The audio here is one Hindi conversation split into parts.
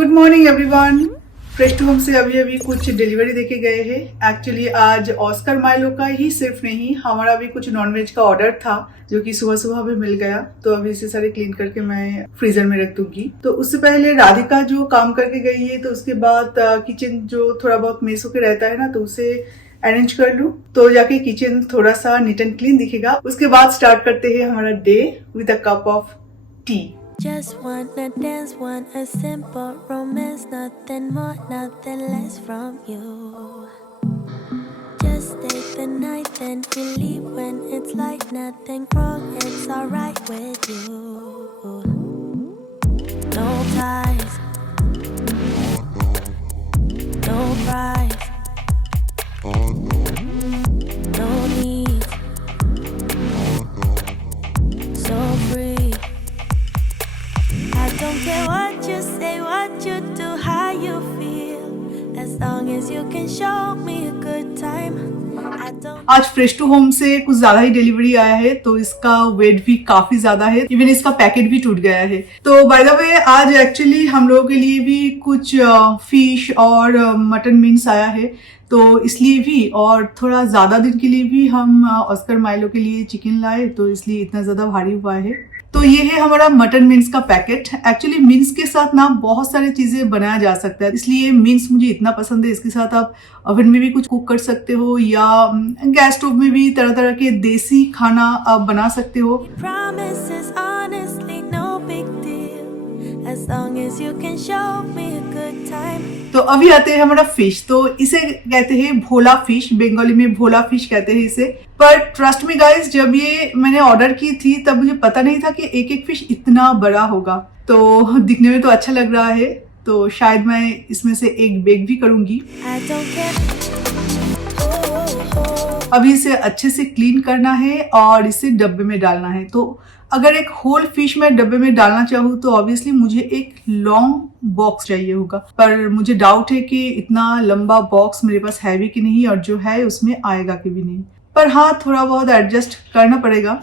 Good morning everyone. Fresh to home से अभी अभी कुछ डिलीवरी देके गए हैं। एक्चुअली आज ऑस्कर माइलो का ही सिर्फ नहीं, हमारा भी कुछ नॉनवेज का ऑर्डर था जो कि सुबह सुबह भी मिल गया। तो अभी इसे सारे क्लीन करके मैं फ्रीजर में रख दूंगी। तो उससे पहले राधिका जो काम करके गई है, तो उसके बाद किचन जो थोड़ा बहुत मेस होके रहता है ना, तो उसे अरेंज कर लूं तो जाके किचन थोड़ा सा नीट एंड क्लीन दिखेगा। उसके बाद स्टार्ट करते हैं हमारा day with a cup of T. Just wanna dance, want a simple romance, nothing more, nothing less from you. Just take the night, then we leave when it's like nothing wrong, it's alright with you. No ties, no price, no need, so free. I don't care what you say, what you do, how you feel, as long as you can show me a good time. I don't. आज फ्रेश टू होम से कुछ ज्यादा ही डिलीवरी आया है, तो इसका वेट भी काफी ज्यादा है। इवन इसका पैकेट भी टूट गया है। तो बाय द वे आज एक्चुअली हम लोगों के लिए भी कुछ फिश और मटन मीन्स आया है, तो इसलिए भी और थोड़ा ज्यादा दिन के लिए भी हम ऑस्कर माइलो के लिए चिकन लाए, तो इसलिए इतना ज्यादा भारी हुआ है। तो ये है हमारा मटन मिन्स का पैकेट। एक्चुअली मिन्स के साथ ना बहुत सारी चीजें बनाया जा सकता है, इसलिए मिन्स मुझे इतना पसंद है। इसके साथ आप ओवन में भी कुछ कुक कर सकते हो या गैस स्टोव में भी तरह तरह के देसी खाना आप बना सकते हो। Promises honestly no big deal, as long as you can show me a good time. तो अभी आते हैं हमारा फिश। तो इसे कहते हैं भोला फिश, बंगाली में भोला फिश कहते हैं इसे। पर ट्रस्ट मी गाइस, जब ये मैंने ऑर्डर की थी तब मुझे पता नहीं था कि एक एक फिश इतना बड़ा होगा। तो दिखने में तो अच्छा लग रहा है, तो शायद मैं इसमें से एक बेक भी करूंगी। I don't care. अभी इसे अच्छे से क्लीन करना है और इसे डब्बे में डालना है। तो अगर एक होल फिश मैं डब्बे में डालना चाहूँ तो ऑब्वियसली मुझे एक लॉन्ग बॉक्स चाहिए होगा, पर मुझे डाउट है कि इतना लंबा बॉक्स मेरे पास है भी कि नहीं, और जो है उसमें आएगा कि भी नहीं। पर हाँ, थोड़ा बहुत एडजस्ट करना पड़ेगा।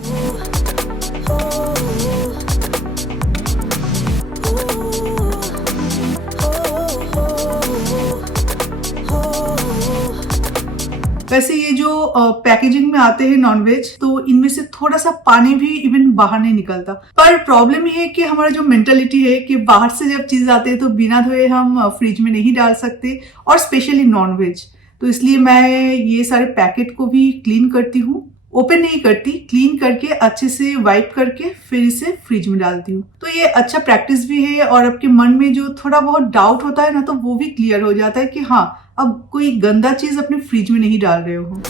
वैसे ये जो पैकेजिंग में आते हैं नॉनवेज, तो इनमें से थोड़ा सा पानी भी इवन बाहर नहीं निकलता। पर प्रॉब्लम ये है कि हमारा जो मेंटालिटी है कि बाहर से जब चीज आती है तो बिना धोए हम फ्रिज में नहीं डाल सकते, और स्पेशली नॉनवेज। तो इसलिए मैं ये सारे पैकेट को भी क्लीन करती हूँ, ओपन नहीं करती, क्लीन करके अच्छे से वाइप करके फिर इसे फ्रिज में डालती हूँ। तो ये अच्छा प्रैक्टिस भी है, और आपके मन में जो थोड़ा बहुत डाउट होता है ना, तो वो भी क्लियर हो जाता है कि हाँ, अब कोई गंदा चीज अपने फ्रिज में नहीं डाल रहे हो।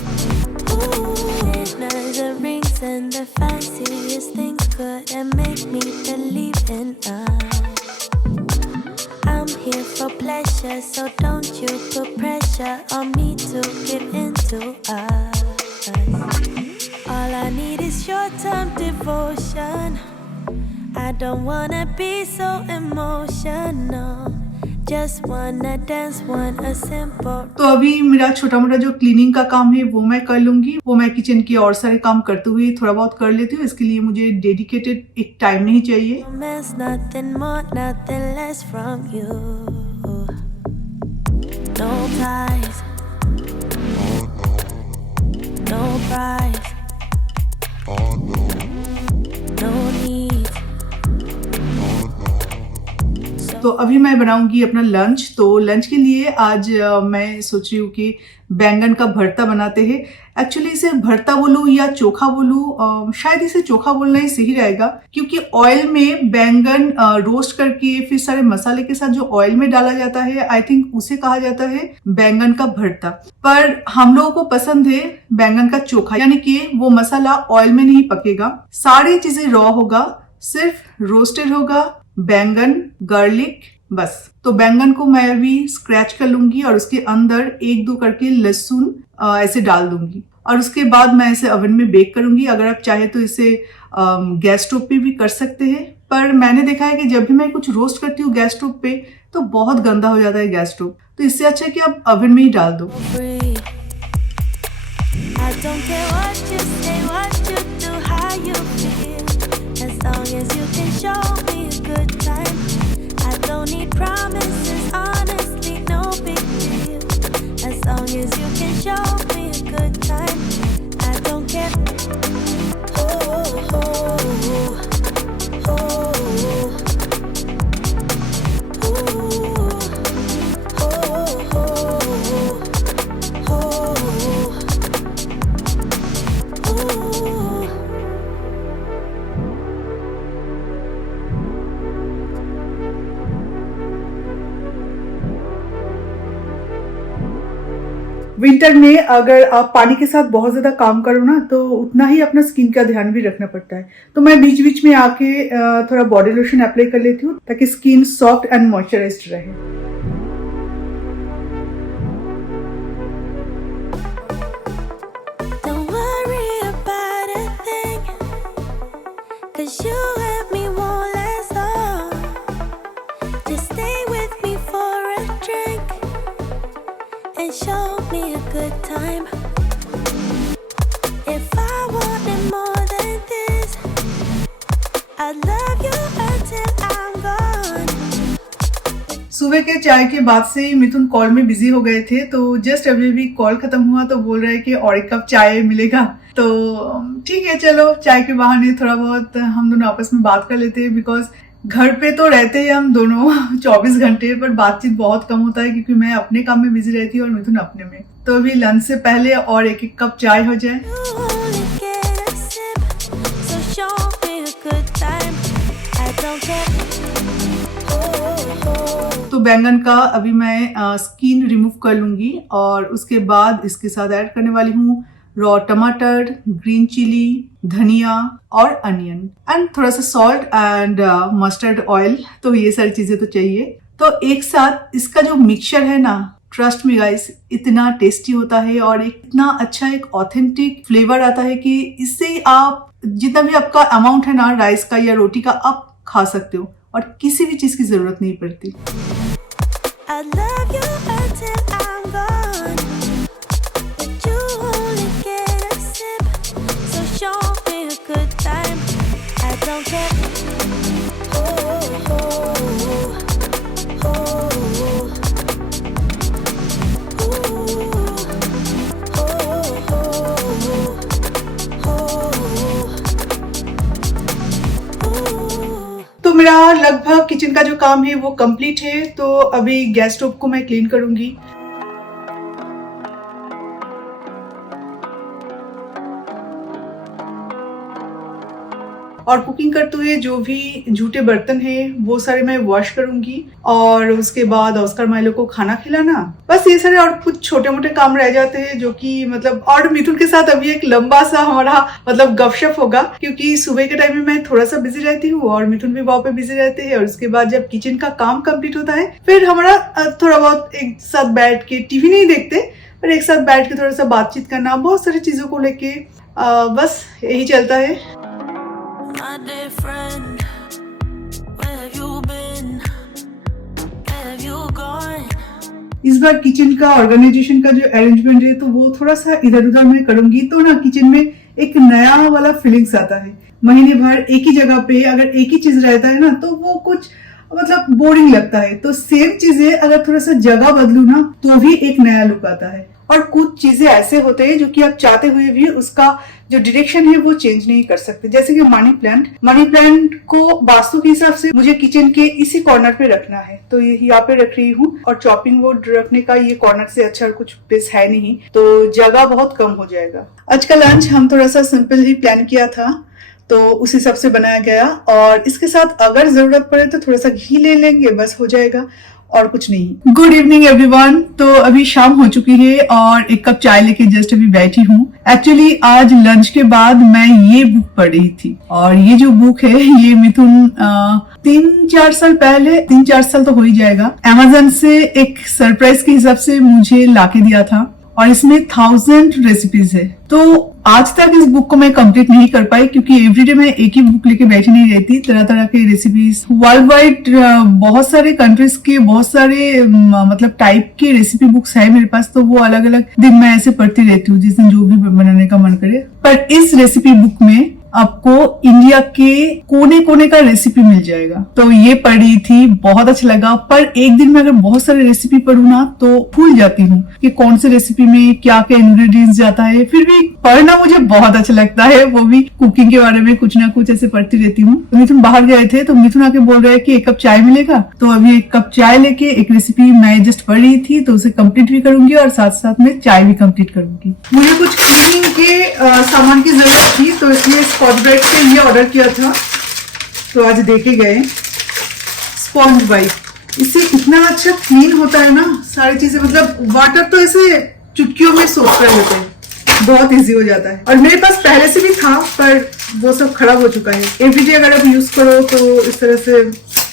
So don't you put pressure on me to give into us. All I need is short-term devotion. I don't wanna be so emotional. Just wanna dance, want a simple. तो अभी मेरा छोटा मोटा जो क्लीनिंग का काम है वो मैं कर लूंगी। वो मैं किचन के और सारे काम करते हुए थोड़ा बहुत कर लेती हूँ। इसके लिए मुझे डेडिकेटेड एक टाइम नहीं चाहिए। Nothing more, nothing less from you. No ties, no price, no need. तो अभी मैं बनाऊंगी अपना लंच। तो लंच के लिए आज मैं सोच रही हूँ कि बैंगन का भरता बनाते हैं। एक्चुअली इसे भरता बोलूं या चोखा बोलूं, शायद इसे चोखा बोलना ही सही रहेगा, क्योंकि ऑयल में बैंगन रोस्ट करके फिर सारे मसाले के साथ जो ऑयल में डाला जाता है, आई थिंक उसे कहा जाता है बैंगन का भरता। पर हम लोगों को पसंद है बैंगन का चोखा, यानी कि वो मसाला ऑयल में नहीं पकेगा, सारी चीजें रॉ होगा, सिर्फ रोस्टेड होगा, बैंगन, गार्लिक, बस। तो बैंगन को मैं अभी स्क्रैच कर लूंगी और उसके अंदर एक दो करके लहसुन ऐसे डाल दूंगी, और उसके बाद मैं इसे ओवन में बेक करूंगी। अगर आप चाहे तो इसे गैस स्टोव पे भी कर सकते हैं, पर मैंने देखा है कि जब भी मैं कुछ रोस्ट करती हूँ गैस स्टोव पे तो बहुत गंदा हो जाता है गैस स्टोव। तो इससे अच्छा है कि आप ओवन में ही डाल दो। I don't care what you say, what you do, how you feel, as long as you can show me a good time. I don't need promises. Winter में अगर आप पानी के साथ बहुत ज्यादा काम करो ना तो उतना ही अपना स्किन का ध्यान भी रखना पड़ता है। तो मैं बीच बीच में आके थोड़ा बॉडी लोशन अप्लाई कर लेती हूँ ताकि स्किन सॉफ्ट एंड मॉइस्चराइज्ड रहे। Don't worry about a thing, 'cause you and me won't last long. Just stay with me for a drink and show me a good time. If I wanted more than this, I'd love you until I'm gone. सुबह के चाय के बाद से ही मिथुन कॉल में बिजी हो गए थे, तो जस्ट अभी भी कॉल खत्म हुआ तो बोल रहे कि और एक कप चाय मिलेगा। तो ठीक है, चलो चाय के बहाने थोड़ा बहुत हम दोनों आपस में बात कर लेते हैं, बिकॉज घर पे तो रहते हैं हम दोनों 24 घंटे, पर बातचीत बहुत कम होता है क्योंकि मैं अपने काम में बिजी रहती हूँ और मिथुन अपने में। तो अभी लंच से पहले और एक एक कप चाय हो जाए। You only get a sip, so show me a good time. I don't care. तो बैंगन का अभी मैं स्किन रिमूव कर लूंगी और उसके बाद इसके साथ ऐड करने वाली हूँ रॉ टमाटर, ग्रीन चिली, धनिया और अनियन एंड थोड़ा सा सॉल्ट एंड मस्टर्ड ऑयल। तो ये सारी चीजें तो चाहिए। तो एक साथ इसका जो मिक्सचर है ना, ट्रस्ट मी गाइस, इतना टेस्टी होता है और इतना अच्छा एक ऑथेंटिक फ्लेवर आता है कि इससे आप जितना भी आपका अमाउंट है ना राइस का या रोटी का, आप खा सकते हो और किसी भी चीज की जरूरत नहीं पड़ती। I love you until I'm gone, but you only get a sip, so show me a good time. I don't care. तो मेरा लगभग किचन का जो काम है वो कंप्लीट है। तो अभी गैस स्टोव को मैं क्लीन करूंगी। और कुकिंग करते हुए जो भी झूठे बर्तन हैं वो सारे मैं वॉश करूंगी और उसके बाद ऑस्कर माइलो को खाना खिलाना, बस ये सारे और कुछ छोटे मोटे काम रह जाते हैं जो कि मतलब। और मिथुन के साथ अभी एक लंबा सा हमारा मतलब गपशप होगा क्योंकि सुबह के टाइम में मैं थोड़ा सा बिजी रहती हूँ और मिथुन भी वहाँ पे बिजी रहते हैं। और उसके बाद जब किचन का काम कंप्लीट होता है फिर हमारा थोड़ा बहुत एक साथ बैठ के, टीवी नहीं देखते पर एक साथ बैठ के थोड़ा सा बातचीत करना, बहुत सारी चीजों को लेके बस यही चलता है। My dear friend, where have you been? Where have you gone? इस बार किचन का ऑर्गेनाइजेशन का जो अरेंजमेंट है तो वो थोड़ा सा इधर उधर मैं करूंगी, तो ना किचन में एक नया वाला फीलिंग्स आता है। महीने भर एक ही जगह पे अगर एक ही चीज रहता है ना तो वो कुछ मतलब बोरिंग लगता है। तो सेम चीजें अगर थोड़ा सा जगह बदलू ना तो भी एक नया लुक आता है। और कुछ चीजें ऐसे होते हैं जो कि आप चाहते हुए भी उसका जो डायरेक्शन है वो चेंज नहीं कर सकते। जैसे कि मनी प्लांट को वास्तु के हिसाब से मुझे किचन के इसी कॉर्नर पे रखना है, तो ये यहाँ पे रख रही हूँ। और चॉपिंग बोर्ड रखने का ये कॉर्नर से अच्छा कुछ प्लेस है नहीं, तो जगह बहुत कम हो जाएगा। आज का लंच हम थोड़ा सा सिंपल ही प्लान किया था तो उस हिसाब से बनाया गया। और इसके साथ अगर जरूरत पड़े तो थोड़ा सा घी ले लेंगे, बस हो जाएगा और कुछ नहीं। Good evening everyone. तो अभी शाम हो चुकी है और एक कप चाय लेके जस्ट अभी बैठी हूँ। एक्चुअली आज लंच के बाद मैं ये बुक पढ़ रही थी और ये जो बुक है ये मिथुन 3-4 साल पहले, 3-4 साल तो हो ही जाएगा, अमेज़न से एक सरप्राइज के हिसाब से मुझे लाके दिया था और इसमें 1000 रेसिपीज है। तो आज तक इस बुक को मैं कंप्लीट नहीं कर पाई क्योंकि एवरीडे मैं एक ही बुक लेके बैठी नहीं रहती। तरह तरह के रेसिपीज वर्ल्ड वाइड बहुत सारे कंट्रीज के बहुत सारे मतलब टाइप के रेसिपी बुक्स है मेरे पास, तो वो अलग अलग दिन मैं ऐसे पढ़ती रहती हूँ जिस दिन जो भी बनाने का मन करे। पर इस रेसिपी बुक में आपको इंडिया के कोने कोने का रेसिपी मिल जाएगा। तो ये पढ़ी थी, बहुत अच्छा लगा। पर एक दिन में अगर बहुत सारे रेसिपी पढ़ू ना तो भूल जाती हूँ कि कौन से रेसिपी में क्या क्या इंग्रेडिएंट्स जाता है। फिर भी पढ़ना मुझे बहुत अच्छा लगता है, वो भी कुकिंग के बारे में कुछ ना कुछ ऐसे पढ़ती रहती हूँ। तो मिथुन बाहर गए थे तो मिथुन आके बोल रहे हैं कि एक कप चाय मिलेगा, तो अभी एक कप चाय लेके एक रेसिपी मैं जस्ट पढ़ रही थी तो उसे कंप्लीट भी करूंगी और साथ साथ में चाय भी कंप्लीट करूंगी। मुझे कुछ क्लीनिंग के सामान की जरूरत थी तो इसलिए स्कॉच ब्राइट से ये ऑर्डर किया था, तो आज देखे गए स्पॉन्ज वाइप। इससे कितना अच्छा क्लीन होता है ना सारी चीजें, मतलब वाटर तो ऐसे चुटकियों में सोख कर लेते हैं, बहुत इजी हो जाता है। और मेरे पास पहले से भी था पर वो सब खराब हो चुका है। एवरीडे अगर आप यूज करो तो इस तरह से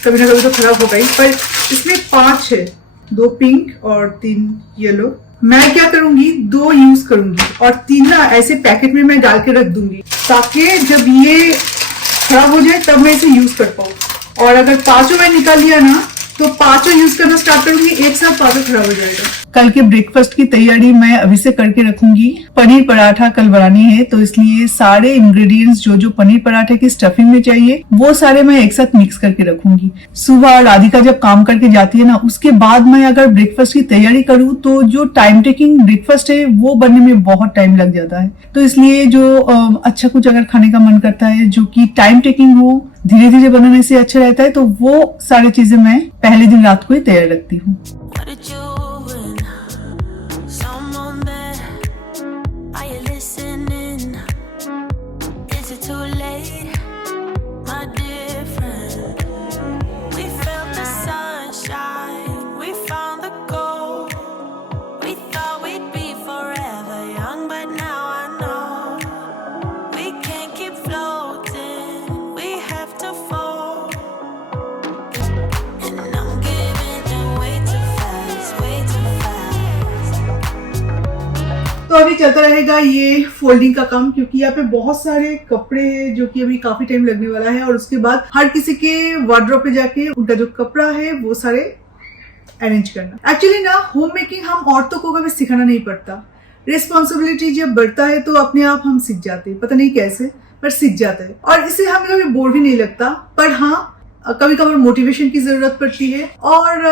कभी ना कभी तो खराब होगा ही। पर इसमें 5 है, 2 पिंक और 3 येलो। मैं क्या करूंगी, 2 यूज करूंगी और 3 ना ऐसे पैकेट में मैं डाल के रख दूंगी, ताकि जब ये खराब हो जाए तब मैं इसे यूज कर पाऊँ। और अगर 5 मैं निकाल लिया ना तो 5 यूज करना स्टार्ट करूंगी, एक साथ 5 खराब हो जाएगा। कल के ब्रेकफास्ट की तैयारी मैं अभी से करके रखूंगी। पनीर पराठा कल बनानी है, तो इसलिए सारे इंग्रेडिएंट्स जो पनीर पराठे की स्टफिंग में चाहिए वो सारे मैं एक साथ मिक्स करके रखूंगी। सुबह राधिका जब काम करके जाती है ना, उसके बाद मैं अगर ब्रेकफास्ट की तैयारी करूँ तो जो टाइम टेकिंग ब्रेकफास्ट है वो बनने में बहुत टाइम लग जाता है। तो इसलिए जो अच्छा कुछ अगर खाने का मन करता है जो कि टाइम टेकिंग हो, धीरे धीरे बनाने से अच्छा रहता है, तो वो सारी चीजें मैं पहले दिन रात को ही तैयार रखती हूँ। तो अभी चलता रहेगा ये फोल्डिंग का काम, क्योंकि यहाँ पे बहुत सारे कपड़े हैं जो कि अभी काफी टाइम लगने वाला है। और उसके बाद हर किसी के वार्डरोब पे जाके उनका जो कपड़ा है वो सारे अरेंज करना। एक्चुअली ना होम मेकिंग हम औरतों को कभी सिखाना नहीं पड़ता। रिस्पॉन्सिबिलिटी जब बढ़ता है तो अपने आप हम सीख जाते हैं, पता नहीं कैसे पर सीख जाते हैं। और इससे हमें कभी बोर भी नहीं लगता। पर हाँ, कभी कभार मोटिवेशन की जरूरत पड़ती है और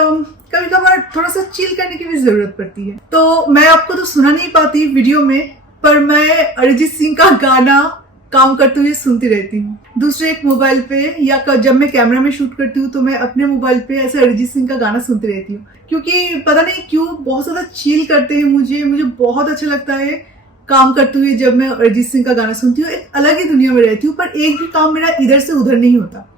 कभी कभार थोड़ा सा चिल करने की भी जरूरत पड़ती है। तो मैं आपको तो सुना नहीं पाती वीडियो में, पर मैं अरिजीत सिंह का गाना काम करते हुए सुनती रहती हूँ दूसरे एक मोबाइल पे, या जब मैं कैमरा में शूट करती हूँ तो मैं अपने मोबाइल पे ऐसे अरिजीत सिंह का गाना सुनती रहती हूँ। क्योंकि पता नहीं क्यों बहुत ज्यादा चिल करते हैं मुझे बहुत अच्छा लगता है काम करते हुए। जब मैं अरिजीत सिंह का गाना सुनती हूँ एक अलग ही दुनिया में रहती हूँ। पर एक भी काम मेरा इधर से उधर नहीं होता।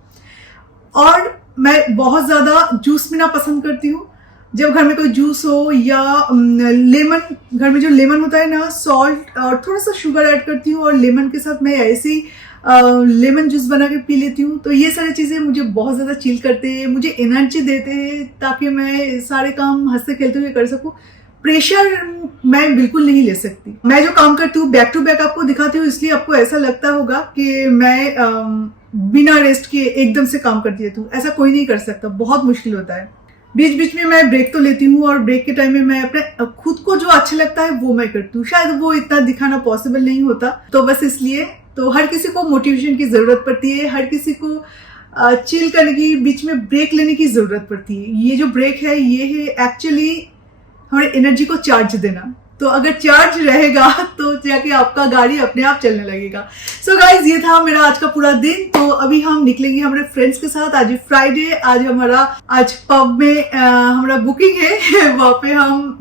और मैं बहुत ज्यादा जूस पीना पसंद करती हूँ। जब घर में कोई जूस हो या लेमन, घर में जो लेमन होता है ना, सॉल्ट और थोड़ा सा शुगर ऐड करती हूँ और लेमन के साथ मैं ऐसे ही लेमन जूस बना के पी लेती हूँ। तो ये सारी चीजें मुझे बहुत ज्यादा चिल करते हैं, मुझे एनर्जी देते हैं, ताकि मैं सारे काम हंसते खेलते हुए कर सकूँ। प्रेशर मैं बिल्कुल नहीं ले सकती। मैं जो काम करती हूँ बैक टू बैक आपको दिखाती हूँ, इसलिए आपको ऐसा लगता होगा कि मैं बिना रेस्ट के एकदम से काम करती रहती हूँ। ऐसा कोई नहीं कर सकता, बहुत मुश्किल होता है। बीच बीच में मैं ब्रेक तो लेती हूँ और ब्रेक के टाइम में मैं अपने खुद को जो अच्छा लगता है वो मैं करती हूँ। शायद वो इतना दिखाना पॉसिबल नहीं होता, तो बस इसलिए। तो हर किसी को मोटिवेशन की जरूरत पड़ती है, हर किसी को चिल करने की, बीच में ब्रेक लेने की जरूरत पड़ती है। ये जो ब्रेक है ये है एक्चुअली हमारे एनर्जी को चार्ज देना। तो अगर चार्ज रहेगा तो जाके आपका गाड़ी अपने आप चलने लगेगा। सो गाइज, ये था मेरा आज का पूरा दिन। तो अभी हम निकलेंगे हमारे फ्रेंड्स के साथ। आज फ्राइडे, आज पब में हमारा बुकिंग है। वहाँ पे हम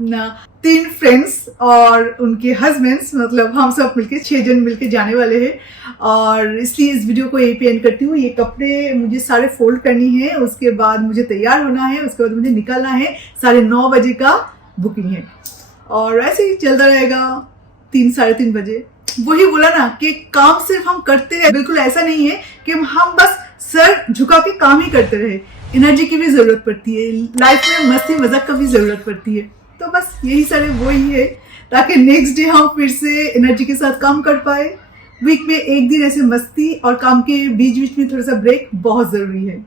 3 फ्रेंड्स और उनके हस्बैंड्स, मतलब हम सब मिलके 6 जन मिलके जाने वाले हैं। और इसलिए इस वीडियो को यहीं पे एंड करती हूँ। ये कपड़े मुझे सारे फोल्ड करनी है, उसके बाद मुझे तैयार होना है, उसके बाद मुझे निकलना है। 9:30 बजे का बुकिंग है और ऐसे ही चलता रहेगा 3-3:30 बजे। वही बोला ना कि काम सिर्फ हम करते हैं, बिल्कुल ऐसा नहीं है कि हम बस सर झुका के काम ही करते रहे। एनर्जी की भी जरूरत पड़ती है, लाइफ में मस्ती मजाक का भी जरूरत पड़ती है। तो बस यही सारे वही है, ताकि नेक्स्ट डे हम फिर से एनर्जी के साथ काम कर पाए। वीक में एक दिन ऐसे मस्ती और काम के बीच बीच में थोड़ा सा ब्रेक बहुत जरूरी है।